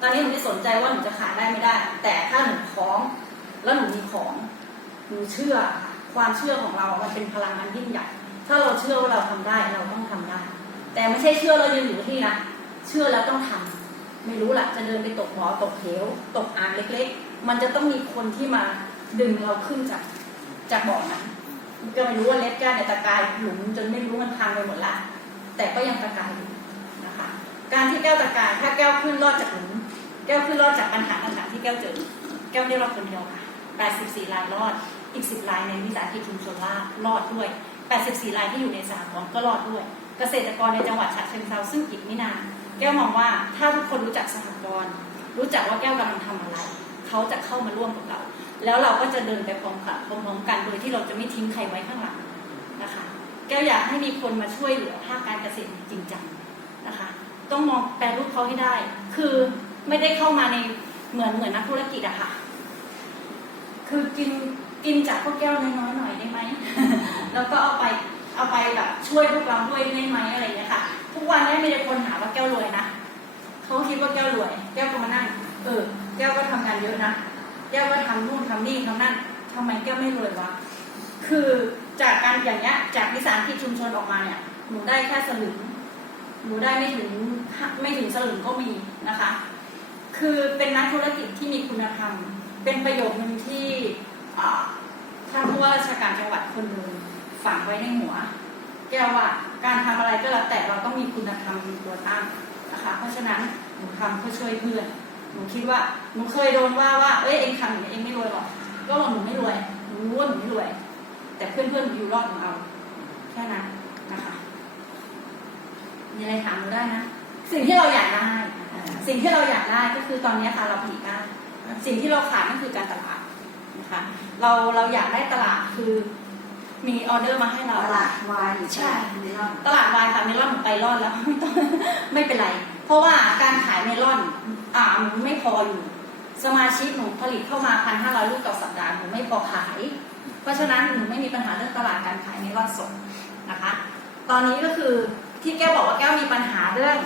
ตอนนี้หนูไม่สนใจว่าหนูจะขายได้ไม่ได้ แต่ถ้าหนูพร้อมแล้วหนูมีของ หนูเชื่อ ความเชื่อของเรา มันเป็นพลังงานยิ่งใหญ่ ถ้าเราเชื่อว่าเราทำได้ เราต้องทำได้ แต่ไม่ใช่เชื่อแล้วยืนอยู่ที่นะ เชื่อแล้วต้องทำไม่รู้ละจะเดินไปตกหมอตกเหว ตกอ่างเล็ก ๆ มันจะต้องมีคนที่มาดึงเราขึ้นจากจากบ่อนั้นก็ไม่รู้ว่าเล็ดแก้วในตะกายหลุมจนไม่รู้มันพังไปหมดละ แต่ก็ยังตะกายอยู่นะคะ การที่แก้วตะกายถ้าแก้วขึ้นรอดจากหลุม แก้วขึ้นรอดจากปัญหาต่างๆที่แก้วเจอ แก้วไม่รอดคนเดียวค่ะ 84รายรอด อีก 10รายในวิสาหกิจชุมชนล่ารอดด้วย 84รายที่อยู่ในสหกรณ์ก็รอดด้วย เกษตรกรในจังหวัดฉะเชิงเทราซึ่งอีกไม่นาน แก้วมองว่าถ้าทุกคนรู้จักสหกรณ์รู้จักว่าแก้วกำลังทำอะไร เขาจะเข้ามาร่วมกับเรา แล้วเราก็จะเดินไปพร้อมกันพร้อมๆกัน โดยที่เราจะไม่ทิ้งใครไว้ข้างหลังนะคะ แก้วอยากให้มีคนมาช่วยเหลือภาคการเกษตรจริงจังนะคะ ต้องมองแปลรูปเขาให้ได้ คือ ไม่ได้เข้ามาในเหมือนเหมือนนักธุรกิจอะค่ะ คือกินกินจากพวกแก้วน้อยๆหน่อยได้ไหม แล้วก็เอาไปเอาไปแบบช่วยพวกเราด้วยได้ไหมอะไรเงี้ยค่ะ ทุกวันนี้มีแต่คนหาว่าแก้วรวยนะเขาคิดว่าแก้วรวย แก้วก็มานั่ง เออ แก้วก็ทำงานเยอะนะ แก้วก็ทำนู่นทำนี่ทำนั่นทำไมแก้วไม่รวยวะ คือจากการอย่างเงี้ย จากวิสาหกิจชุมชนออกมาเนี่ย หนูได้แค่สลึง หนูได้ไม่ถึงไม่ถึงสลึงก็มีนะคะ คือเป็นนักธุรกิจที่มีคุณธรรม เป็นประโยคนึงที่ท่านผู้ว่าราชการจังหวัดคนหนึ่งฝังไว้ในหัว แก้วว่าการทำอะไรก็แล้วแต่เราต้องมีคุณธรรมเป็นตัวตั้งนะคะเพราะฉะนั้นหนูทำเพื่อช่วยเพื่อนหนูคิดว่าหนูเคยโดนว่าว่าเอ้ยเองทำอย่างนี้เองไม่รวยหรอกก็บอกหนูไม่รวยหนูรู้ว่าหนูไม่รวย แต่เพื่อนเพื่อนๆอยู่รอดหนูเอาแค่นั้นนะคะมีอะไรถามหนูได้นะ สิ่งที่เราอยากได้ สิ่งที่เราอยากได้ก็คือตอนนี้ค่ะเราผลิตได้สิ่งที่เราขาดนั่นคือการตลาดนะคะเราเราอยากได้ตลาดคือมีออเดอร์มาให้เราตลาดวายหรือใช่เมลอนตลาดวายค่ะเมลอนหนูไปรอดแล้วไม่ต้องไม่เป็นไร เพราะว่าการขายเมลอนอ่าหนูไม่พออยู่ สมาชิกหนูผลิตเข้ามาพันห้าร้อยลูกต่อสัปดาห์หนูไม่พอขาย เพราะฉะนั้นหนูไม่มีปัญหาเรื่องตลาดการขายเมลอนสดนะคะ ตอนนี้ก็คือที่แก้วบอกว่าแก้วมีปัญหาเรื่อง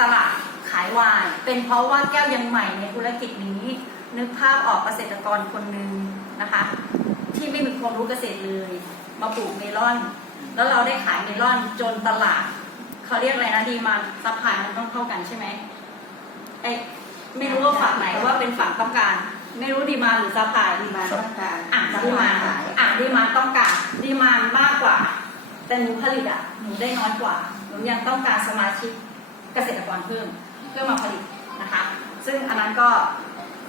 ตลาดขายวายเป็นเพราะว่าแก้วยังใหม่ในธุรกิจนี้ นึกภาพออกเกษตรกรคนหนึ่งนะคะ ที่ไม่มีความรู้เกษตรเลย มาปลูกเมลอน แล้วเราได้ขายเมลอนจนตลาดเขาเรียกอะไรนะดีมันซัพพลายมันต้องเท่ากันใช่ไหมไอไม่รู้ว่าฝั่งไหนว่าเป็นฝั่งต้องการ ไม่รู้ดีมาหรือซัพพลายดีมาต้องการอะตดีมาลาดขายอะดีมาต้องการดีมานมากกว่า แต่หนูผลิตอะหนูได้น้อยกว่าหนูยังต้องการสมาชิกเกษตรกรเพิ่ม เพื่อมาผลิตนะคะ ซึ่งอันนั้นก็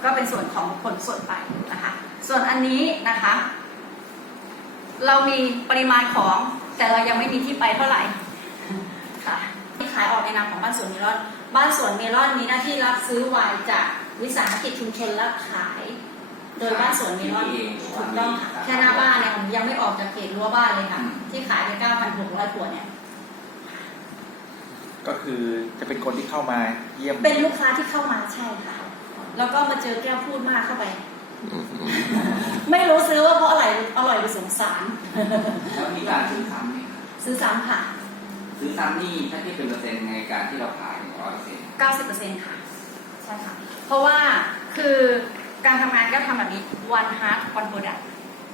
ก็เป็นส่วนของผลส่วนไปนะคะ ส่วนอันนี้นะคะ เรามีปริมาณของแต่เรายังไม่มีที่ไปเท่าไหร่ค่ะที่ขายออกในนามของบ้านสวนเมลอน บ้านสวนเมลอนมีหน้าที่รับซื้อไวน์จากวิสาหกิจชุมชนและขาย โดยบ้านสวนเมลอนถูกต้องค่ะแค่หน้าบ้านเนี่ยผมยังไม่ออกจากเขตรั้วบ้านเลยค่ะ ที่ขายไป9,600ขวดเนี่ย ก็คือจะเป็นคนที่เข้ามาเยี่ยม เป็นลูกค้าที่เข้ามาใช่ค่ะ แล้วก็มาเจอแก้วพูดมากเข้าไป ไม่รู้ซื้อว่าเพราะอะไรอร่อยหรือสงสารแล้วมีการซื้อซ้ำไหมครับซื้อซ้ำค่ะ ซื้อซ้ำนี่ถ้าที่เป็นเปอร์เซ็นต์ในการที่เราขายหนึ่งร้อยเปอร์เซ็นต์90%ค่ะ ใช่ค่ะ เพราะว่าคือการทำงานก็ทำแบบนี้ one heart one product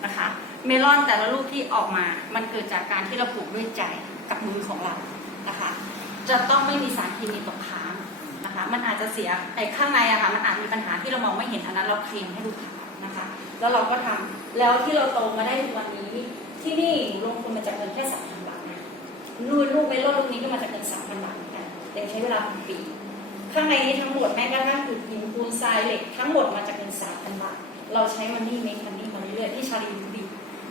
นะคะ เมลอนแต่ละลูกที่ออกมา มันเกิดจากการที่เราปลูกด้วยใจกับมือของเรานะคะ จะต้องไม่มีสารเคมีตกค้างนะคะ มันอาจจะเสียไอ้ข้างในอะค่ะ มันอาจมีปัญหาที่เรามองไม่เห็นอันนั้นเราเคลมให้ลูกค้านะคะ แล้วเราก็ทำแล้วที่เราโตมาได้ถึงวันนี้ ที่นี่ลงทุนมาจากเงินแค่สามพันบาทนะลูกลูกเมลอนลูกนี้ก็มาจากเงินสามพันบาทเหมือนกันแต่ใช้เวลาเป็นปี ข้างในนี้ทั้งหมดแม้กระทั่งคือหินปูนทรายเหล็กทั้งหมดมาจากเงินสามพันบาท เราใช้มันนี่เมคมันนี่มาเรื่อยๆที่ชาลีดูดี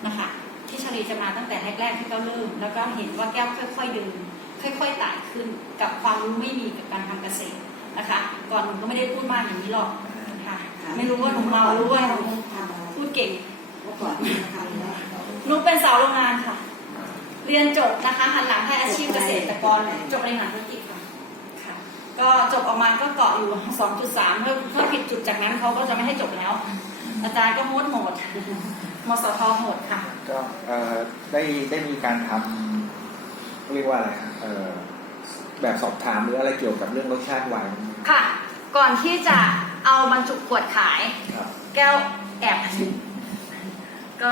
นะคะที่ชาลีจะมาตั้งแต่แรกๆที่เขาเริ่มแล้วก็เห็นว่าแก้วค่อย ๆเดิน ค่อยๆไต่ขึ้นกับความรู้ไม่มีกับการทำเกษตรนะคะ ก่อนหนูก็ไม่ได้พูดมากอย่างนี้หรอกค่ะไม่รู้ว่าหนูเมารู้ว่าหนูทำอะไรพูดเก่งเมื่อก่อนทำอะไรหนูเป็นสาวโรงงานค่ะ เรียนจบนะคะหันหลังให้อาชีพเกษตรกรจบในงานธุรกิจค่ะค่ะก็จบออกมาก็เกาะอยู่ 2.3เพื่อเพื่อผิดจุดจากนั้นเขาก็จะไม่ให้จบแล้ว อาจารย์ก็โหดโหดมสทโหดค่ะก็เอ่อได้ได้มีการทำเรียกว่าอะไรฮะเอ่อ แบบสอบถามหรืออะไรเกี่ยวกับเรื่องรสชาติไวน์ค่ะ ก่อนที่จะเอาบรรจุขวดขายครับแก้วแอบชิมก็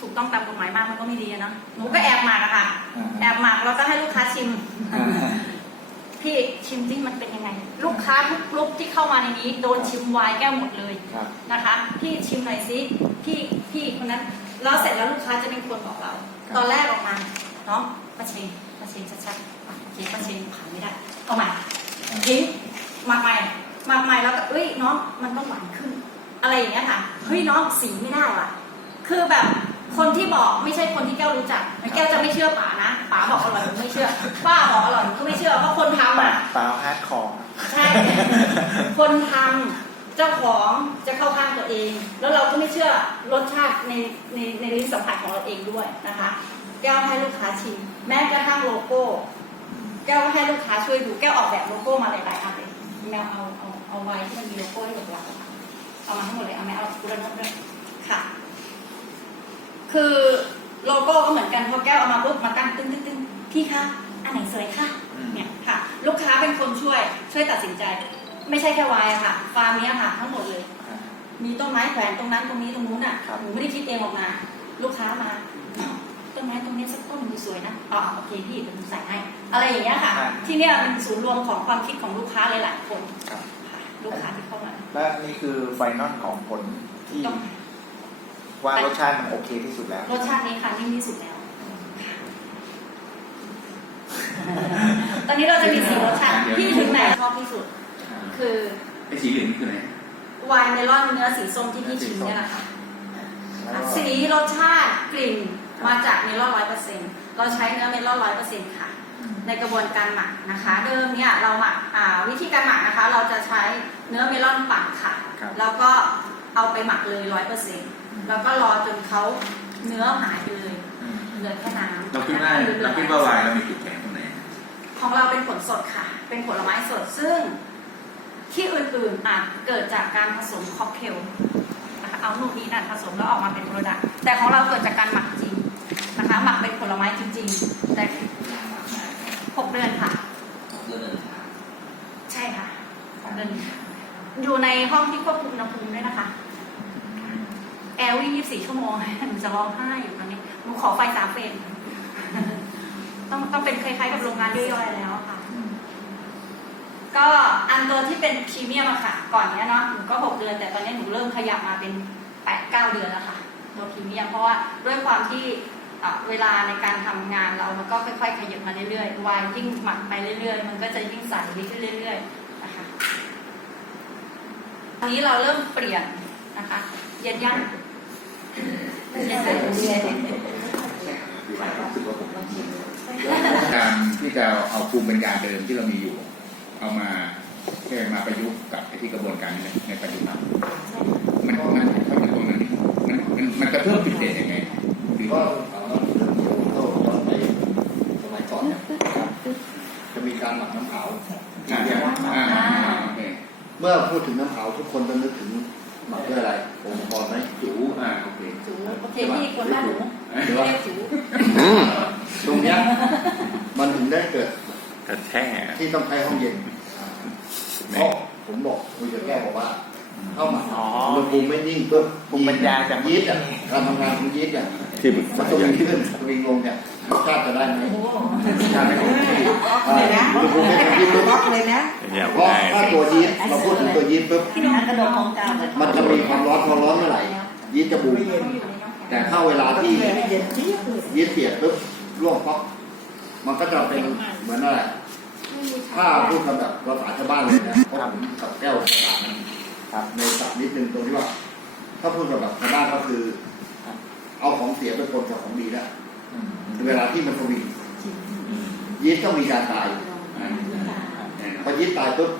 ถูกต้องตามกฎหมายมากมันก็ไม่ดีอะเนาะหนูก็แอบหมักอะค่ะอ่าแอบหมักแล้วก็ให้ลูกค้าชิมอ่าพี่ชิมที่มันเป็นยังไง ลูกค้าทุกกลุ่มที่เข้ามาในนี้ โดนชิมไวน์แก้วหมดเลยครับนะคะพี่ชิมหน่อยสิพี่พี่คนนั้นแล้วเสร็จแล้วลูกค้าจะเป็นคนบอกเรา ตอนแรกออกมา น้องมาเชงมาเชงชัดๆอะโอเคมาเชงผ่านไม่ได้เอาใหม่ทิ้งหมักใหม่หมักใหม่แล้วก็เอ้ยน้องมันต้องหวานขึ้น อะไรอย่างเงี้ยค่ะเฮ้ยน้องสีไม่ได้ว่ะ คือแบบคนที่บอกไม่ใช่คนที่แก้วรู้จักแก้วจะไม่เชื่อป๋านะป๋าบอกอร่อยหนูไม่เชื่อป้าบอกอร่อยหนูก็ไม่เชื่อเพราะคนทำอะเปล่าฮาร์ดคอร์ใช่ คนทำเจ้าของจะเข้าข้างตัวเอง แล้วเราก็ไม่เชื่อรสชาติในในในลิ้นสัมผัสของเราเองด้วยนะคะ แก้วให้ลูก ค้าชิม แม้กระทั่งโลโก้ แก้วให้ลูกค้าช่วยดูแก้วออกแบบโลโก้มาหลายๆอันเลยแมวเอาเอาเอาไว้ที่มันมีโลโก้ให้หลักๆอะเอามาทั้งหมดเลยเอาแมวเอากุลนกด้วยค่ะ คือโลโก้ก็เหมือนกันพอแก้วเอามาปุ๊บมาตั้งตึ้งตึ้งตึ้งพี่คะอันไหนสวยคะเนี่ยค่ะ ลูกค้าเป็นคนช่วยช่วยตัดสินใจ ไม่ใช่แค่วายอะค่ะ ฟาร์มเนี้ยค่ะทั้งหมดเลย มีต้นไม้แขวนตรงนั้นตรงนี้ตรงนู้นอะครับหนูไม่ได้คิดเองออกมา ลูกค้ามาอ้าว ต้นไม้ตรงนี้สักต้นดูสวยนะอ๋อโอเคพี่เดี๋ยวหนูใส่ให้อะไรอย่างเงี้ยค่ะ ที่เนี้ยเป็นศูนย์รวมของความคิดของลูกค้าหลายๆคนครับค่ะลูกค้าที่เข้ามาและนี่คือไฟนอลของผลที่ต้องว่ารสชาติมันโอเคที่สุดแล้ว รสชาตินี้ค่ะนิ่มที่สุดแล้วค่ะตอนนี้เราจะมีสี่รสชาติที่ถึงไหนชอบที่สุด คือไอ้สีเหลืองนี่คืออะไรไวน์เมลอนเนื้อสีส้มที่พี่ชิมเนี่ยแหละค่ะแล้วก็สีรสชาติกลิ่น มาจากเมลอนร้อยเปอร์เซ็นต์เราใช้เนื้อเมลอนร้อยเปอร์เซ็นต์ค่ะ ในกระบวนการหมักนะคะ เดิมเนี่ยเราหมักอ่าวิธีการหมักนะคะ เราจะใช้เนื้อเมลอนปั่นค่ะครับแล้วก็เอาไปหมักเลยร้อยเปอร์เซ็นต์แล้วก็รอจนเขาเนื้อหายไปเลยอืมเหลือแค่น้ำเราคิดว่าเราคิดว่าวายเรามีจุดแข็งตรงไหนของเราเป็นผลสดค่ะ เป็นผลไม้สดซึ่งที่อื่นๆอาจเกิดจากการผสมค็อกเทลนะคะเอานู่นนี่นั่นผสมแล้วออกมาเป็นโปรดักต์แต่ของเราเกิดจากการหมักจริง นะคะ หมักเป็นผลไม้จริง ๆ แต่หกเดือนค่ะเรื่องเดินทางใช่ค่ะหกเดือนอยู่ในห้องที่ควบคุมอุณหภูมิด้วยนะคะ แอร์วิ่ง24 ชั่วโมงหนูจะร้องไห้อยู่ตอนนี้หนูขอไฟสามเฟรมต้องต้องเป็นคล้ายๆกับโรงงานย่อยๆแล้วอะค่ะอืมก็อันตัวที่เป็นพรีเมียมอะค่ะ ก่อนเนี้ยเนาะหนูก็6เดือน แต่ตอนนี้หนูเริ่มขยับมาเป็น8 9เดือนแล้วค่ะตัวพรีเมียมเพราะว่าด้วยความที่ เอ่อเวลาในการทำงานเรามันก็ค่อยๆขยับมาเรื่อยๆวายยิ่งหมักไปเรื่อยๆ มันก็จะยิ่งใสดีขึ้นเรื่อยๆนะคะอันนี้เราเริ่มเปลี่ยนนะคะเย็นยันเย็นยันการที่จะเอาภูมิปัญญาเดิมที่เรามีอยู่ เอามาแค่มาประยุกต์กับไอ้ที่กระบวนการในในปัจจุบันมันมันถ้ามันตรงนั้นมันมันมันจะเพิ่มจุดเด่นยังไงหรือก็เอาเข้าตอนในสมัยก่อนเนี่ยจะมี การหมักน้ำเผาอ่าอ่าอ่าโอเคเมื่อพูดถึงน้ำเผาทุกคนจะนึกถึงหมักด้วยอะไรองค์กรไหมจูอ่าโอเคจูโอเคพี่คนบ้านหนูหรือว่าเรียกจูตรงเนี้ยมันถึงได้เกิดกระแท้ที่ต้องใช้ห้องเย็นเพราะผมบอกคุยกับแก้วบอกว่า เข้ามาอ๋ออุณหภูมิไม่นิ่งปุ๊บภูมิปัญญาจากยีสต์อะการทำงานของยีสต์อะที่ปรึกมัษานสอวิย่างงนี้ขึ้นสวิงลงเนี่ยรสชาติจะได้ไหมโอ้โหชาติไม่โอเคเลยนะอุณหภูมิไม่นิ่งปุ๊บล็อกเลยนะอย่าเพราะได้ถ้าตัวยีสต์เราพูดถึงตัวยีสต์ปุ๊บพี่น้องกระโดดของกลางมันจะมีความร้อนพอร้อนเมื่อไหร่ยีสต์จะบูมเขาอยู่ในน้องแข็งแต่ถ้าเวลาที่เย็นจี๊ดเลยยีสต์เปลี่ยนปุ๊บร่วงป๊อกมันก็จะเป็นเหมือนอะไรถ้าพูดกันแบบภาษาชาวบ้านเลยนะเพราะผมกับแก้วภาษามัน ครับในศัพท์นิดนึงตรงที่ว่า ถ้าพูดกับแบบชาวบ้านก็คือ เอาของเสียไปปนกับของดีแล้วอืมเวลาที่มันสวิงยีสต์ต้องมีการตายอ่าแน่นพออนยีสต์ตายปุ๊บ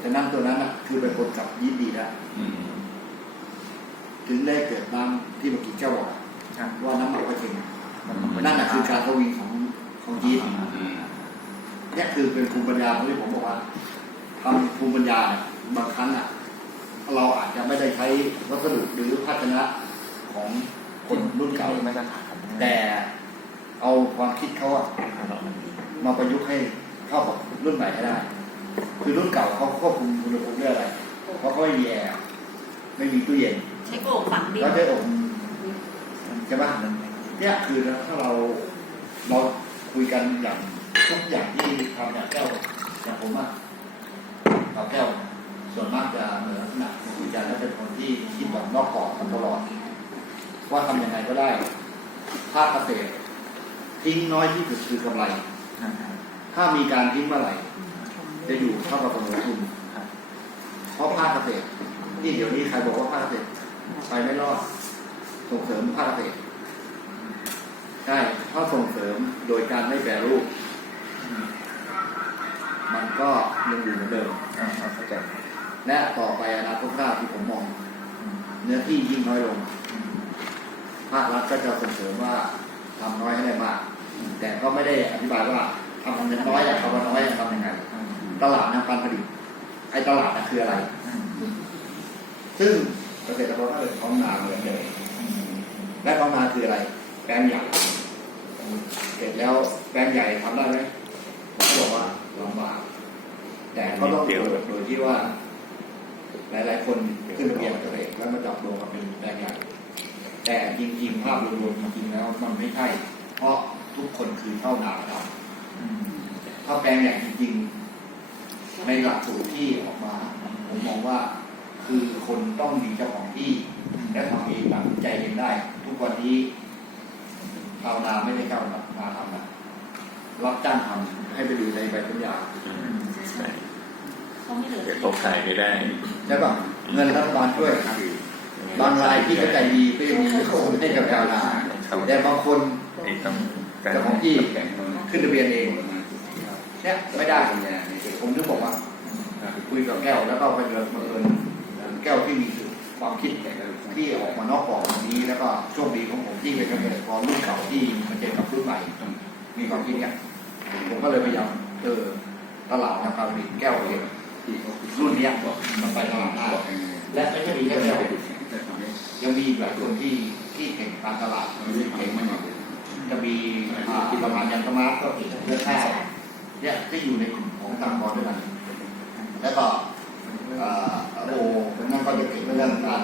แต่น้ำตัวนั้นอะ คือไปปนกับยีสต์ดีแล้วอืมถึงได้เกิดน้ำที่เมื่อกี้แก้วบอกอะครับว่าน้ำหมักไว้จริงมันต้องเป็นนั่นแหะคือการทวีของของยีสต์อืมเนี่ยคือเป็นภูมิปัญญาที่ผมบอกว่าทำภูมิปัญญาเนี่ยบางครั้งอะ เราอาจจะไม่ได้ใช้วัสดุหรือภาชนะของคนรุ่นเก่าที่มาตรฐานแต่เอาความคิดเขาอะมาประยุกต์ให้เข้ากับรุ่นใหม่ให้ได้ คือรุ่นเก่าเขาควบคุมอุณหภูมิด้วยอะไรเพราะเขาไม่มีแอร์ไม่มีตู้เย็นใช้โกงฝังดินแล้วใช้อบใช่ปะเนี่ยคือถ้าเราเราคุยกันอย่างทุกอย่างที่ทำอย่างแก้วอย่างผมอะกับแก้วส่วนมากจะเหมือนลักษณะคุ ยันแล้วเป็นคนที่คิดแบบนอกกรอบตลอด ว่าทำยังไงก็ได้ภาคเกษตร ทิ้งน้อยที่สุดคือกำไร ถ้ามีการทิ้งเมื่อไหร่ จะอยู่เท่ากับต้นทุนครับเพราะภาคเกษตรนี่เดี๋ยวนี้ใครบอกว่าภาคเกษตรไปไม่รอดส่งเสริมภาคเกษตรใช่ถ้าส่งเสริมโดยการไม่แปรรูป มันก็ยังอยู่เหมือนเดิมอ่าเข้าใจ และต่อไปอนาคตข้าที่ผมมอง เนื้อที่ยิ่งน้อยลงภาครัฐก็จะส่งเสริมว่าทำน้อยให้ได้มาก แต่ก็ไม่ได้อธิบายว่าทำน้อยแต่ทำน้อยทำยังไง ตลาดทางการผลิตไอ้ตลาดน่ะคืออะไร ซึ่งเกษตรกรก็เลยท้องนาเหมือนเดิมและท้องนาคืออะไร แปลงใหญ่เสร็จแล้วแปลงใหญ่ทำได้ไหมผมก็บอกว่าลำบากแต่ก็ต้องเปิดโดยที่ว่า หลายๆ คนขึ้นทะเบียนเกษตรแล้วมาจับรวมกันเป็นแปลงใหญ่แต่จริงๆภาพรวมๆจริงๆแล้วมันไม่ใช่ เพราะทุกคนคือเท่านาครับถ้าแปลงใหญ่จริงๆในหลักสูตรที่ออกมาผมมองว่าคือคนต้องมีเจ้าของที่ และทำเองตัดใจเองได้ ทุกวันนี้ชาวนาไม่ได้เข้ามาทำนะรับจ้างทำให้ไปดูในใบสัญญา เขาไม่เหลือเดี๋ยวเขาขายไม่ได้ ใช่ป่ะเงินรัฐบาลช่วยบางรายที่เขาใจดีก็ยังมีคนให้กับชาวนาแต่บางคนนี่ต้องการเจ้าของที่แข่งมันขึ้นทะเบียนเองเนี่ยไม่ได้ปัญญาในจุดผมถึงบอกว่าคุยกับแก้วแล้วก็ไปเดินบังเอิญแก้วที่มีความคิดที่ออกมานอกกรอบตรงนี้แล้วก็โชคดีของผมที่เป็นเกษตรกรรุ่นเก่าที่มาเจอกับรุ่นใหม่มีความคิดเนี่ยผมก็เลยพยายามเจอตลาดทางการผลิตแก้วเองที่เขา รุ่นเนี้ยมันไปตลาดได้บอกและไม่ใช่มีแค่แก้วแต่ทำให้ยังมีอีกหลายคนที่ที่เก่งการตลาดเก่งไม่มากมาจะมีอ่ประมาณยันตมาร์ก็เก่งเรื่องแพทย์เนี่ยที่อยู่ในกลุ่มของตามกรด้วยกันแล้วก็เอ่อโอนั่นก็จะเก่งเรื่องการ